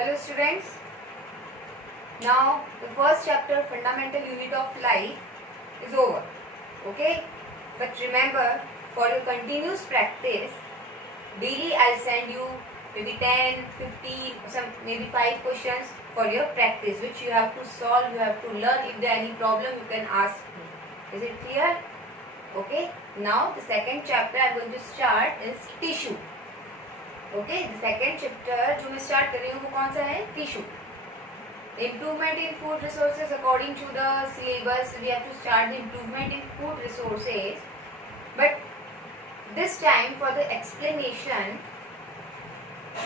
Hello students. Now the first chapter, fundamental unit of life, is over. Okay? But remember, for your continuous practice, daily I'll send you maybe 10, 15, maybe 5 questions for your practice, which you have to solve, you have to learn. If there are any problem, you can ask me. Is it clear? Okay? Now the second chapter I'm going to start is tissue. Okay, the second chapter जो मैं start कर रही हूँ वो कौन सा है? Tissue. Improvement in food resources according to the syllabus. We have to start the improvement in food resources. But this time for the explanation,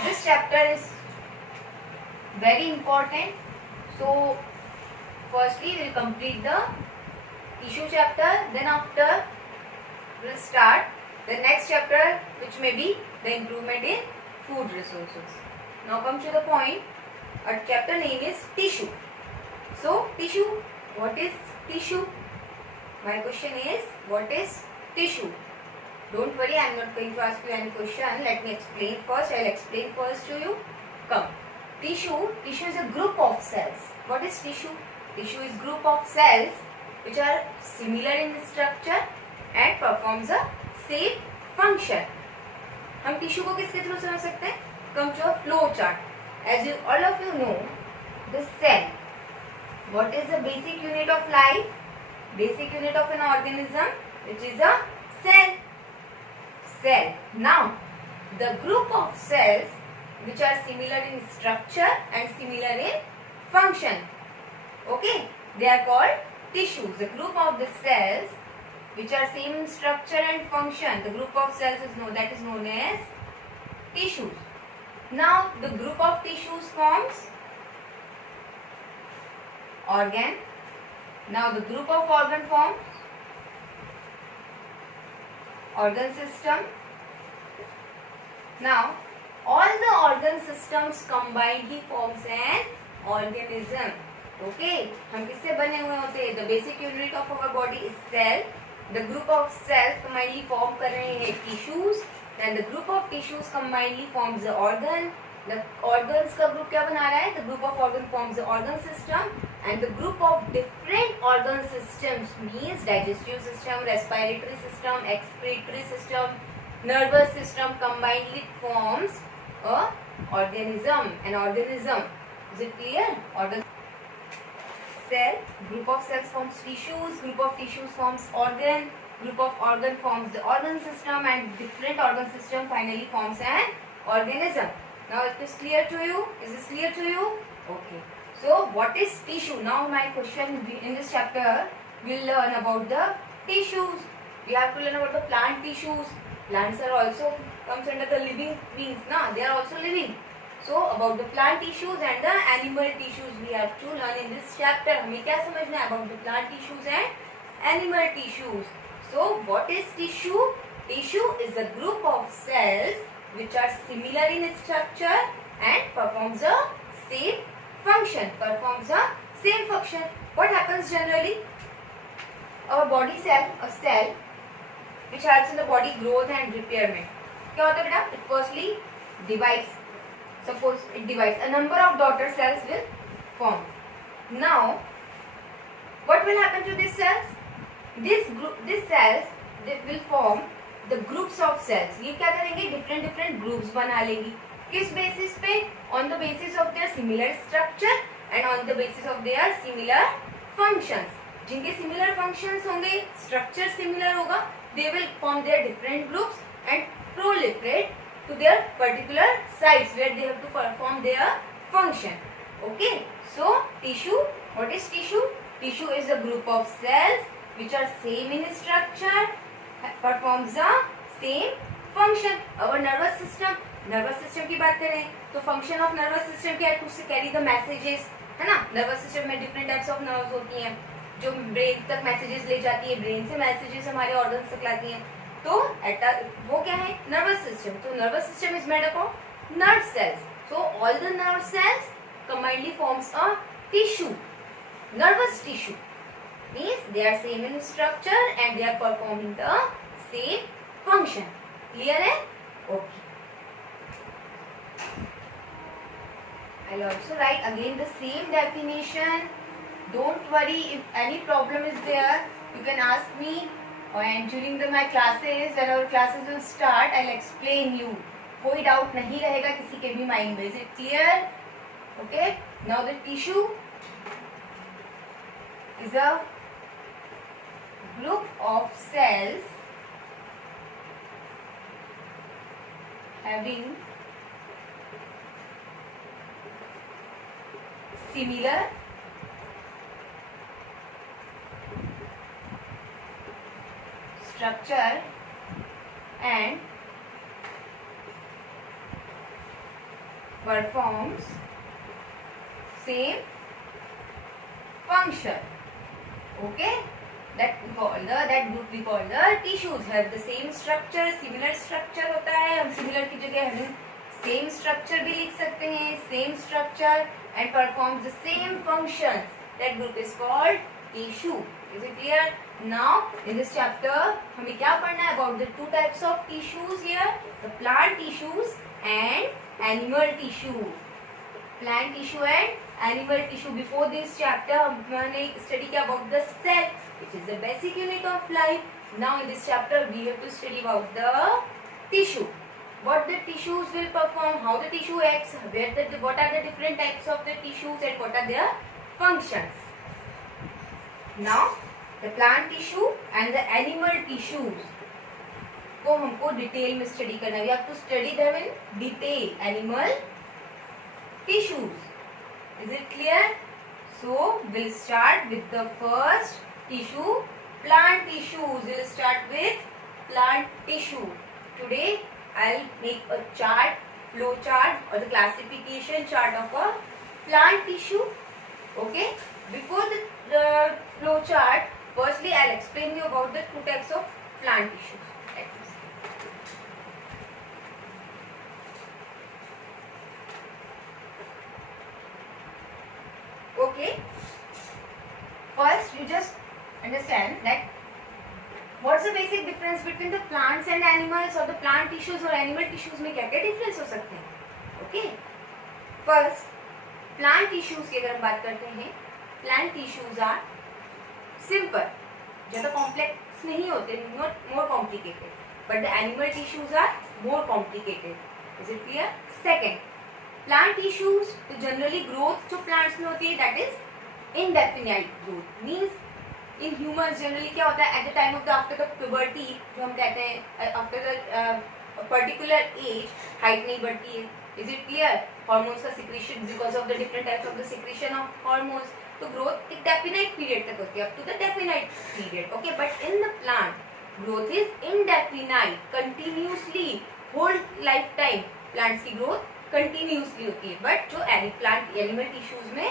this chapter is very important. So firstly we will complete the tissue chapter. Then after we will start the next chapter, which may be the improvement in food resources. Now come to the point. Our chapter name is tissue. So tissue, what is tissue? My question is, what is tissue? Don't worry, I am not going to ask you any question. Let me explain first. I will explain first to you. Come. Tissue is a group of cells. What is tissue? Tissue is group of cells which are similar in structure and performs a same function. हम tissue को किसके through समझ सकते हैं? Come to a flow chart. As you all of you know, the cell. What is the basic unit of life? Basic unit of an organism which is a cell. Cell. Now the group of cells which are similar in structure and similar in function. Okay, they are called tissues. The group of the cells which are same in structure and function, the group of cells is known as tissues. Now the group of tissues forms organ. Now the group of organ forms organ system. Now all the organ systems combinedly forms an organism. Okay, हम किससे बने हुए होते हैं? The basic unit of our body is cell. The group of cells combinedly form कर रहे हैं tissues. Then the group of tissues combinedly forms the organ. The organs का group क्या बना रहा है? The group of organ forms the organ system. And the group of different organ systems means digestive system, respiratory system, excretory system, nervous system combinedly forms a organism. An organism. Is it clear? Cell, group of cells forms tissues, group of tissues forms organ, group of organ forms the organ system, and different organ system finally forms an organism. Now it is clear to you? Is this clear to you? Okay. So what is tissue? Now my question in this chapter, we'll learn about the tissues. We have to learn about the plant tissues. Plants are also comes under the living beings. Nah, they are also living. So about the plant tissues and the animal tissues we have to learn in this chapter. हमें क्या समझना है about the plant tissues and animal tissues? So what is tissue? Tissue is a group of cells which are similar in structure and performs a same function. What happens generally? Our body cell, a cell which helps in the body growth and repairment. क्या होता है बेटा? It firstly divides. Suppose it divides, a number of daughter cells will form. Now what will happen to these cells? These cells they will form the groups of cells. ये क्या करेंगे? different groups बना लेंगी. किस basis पे? On the basis of their similar structure and on the basis of their similar functions. जिनके similar functions होंगे, structure similar होगा, they will form their different groups and proliferate to their particular sites where they have to perform their function. Okay, so tissue, what is tissue? Tissue is a group of cells which are same in structure, performs the same function. Our nervous system की बात करें तो function of nervous system क्या है? To carry the messages, है ना? nervous system में different types of nerves होती हैं जो brain तक messages ले जाती है, brain से messages हमारे organs तक लाती हैं. तो वो क्या है? Nervous system. तो nervous system is made up of nerve cells. So all the nerve cells combinedly forms a tissue. Nervous tissue means they are same in structure and they are performing the same function. Clear है? Okay. I'll also write again the same definition. Don't worry, if any problem is there, you can ask me, and during my classes, when our classes will start, I'll explain you. कोई doubt नहीं रहेगा किसी के भी mind में. Is it clear? Okay. Now the tissue is a group of cells having similar structure and performs same function. Okay, that group we call the tissues. Have the same structure, similar structure होता है. हम similar की जगह हमें same structure भी लिख सकते हैं. Same structure and performs the same functions. That group is called tissue. Is it clear? Now in this chapter हमें क्या पढ़ना है? About the two types of tissues here, the plant tissues and animal tissue. Plant tissue and animal tissue. Before this chapter हमने study किया about the cell, which is the basic unit of life. Now in this chapter we have to study about the tissue. What the tissues will perform, how the tissue acts, what are the different types of the tissues and what are their functions. Now the plant tissue and the animal tissues को हमको detail में study करना है. We have to study them in detail. Animal tissues. Is it clear? So we'll start with the first tissue, plant tissues. We'll start with plant tissue. Today I'll make a chart, flow chart or the classification chart of a plant tissue. Okay. Before the flow chart, firstly I'll explain you about the two types of plant tissues. Okay. First, you just understand that what's the basic difference between the plants and animals, or the plant tissues और animal tissues में क्या क्या difference हो सकते हैं. Okay. First, plant tissues की अगर हम बात करते हैं, plant tissues are simple, ज़्यादा complex नहीं होते, not more complicated. But the animal tissues are more complicated. Is it clear? Second, plant tissues तो generally growth जो plants में होती है that is indefinite growth. Means in humans generally क्या होता है, at the time of the after the puberty जो हम कहते हैं after the particular age height नहीं बढ़ती है. Is it clear? Hormones का secretion because of the different types of the secretion of hormones. तो growth एक definite period तक होती है, up to the definite period. Okay, but in the plant growth is indefinite, continuously whole lifetime plants की growth continuously होती है. But जो plant animal tissues में